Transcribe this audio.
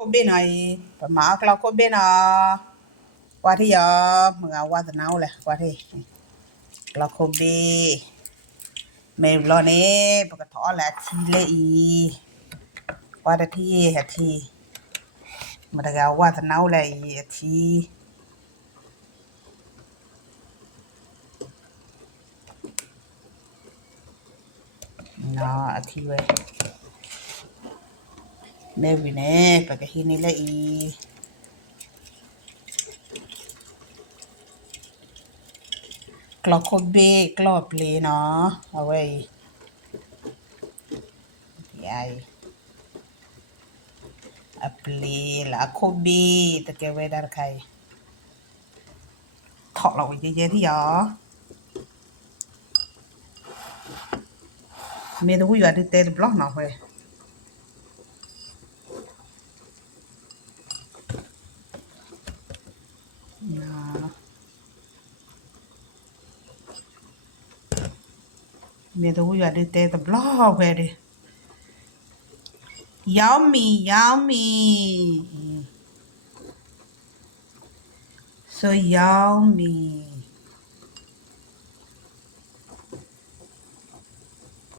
Kobe pama kala kobe na wati ya mga wata na ule wati kala kobe me blone paka thola thi le I wata thi hati madaga wata na ule I thi na athi we me vine paka hini le I kala kobe kala ple na away yai a ple la kobe ta ke we dar kai thọ là cái gì thì giờ mẹ tôi bây giờ đi tên blog nào vậy mẹ tôi bây giờ đi tên blog về đi yummy yummy so yummy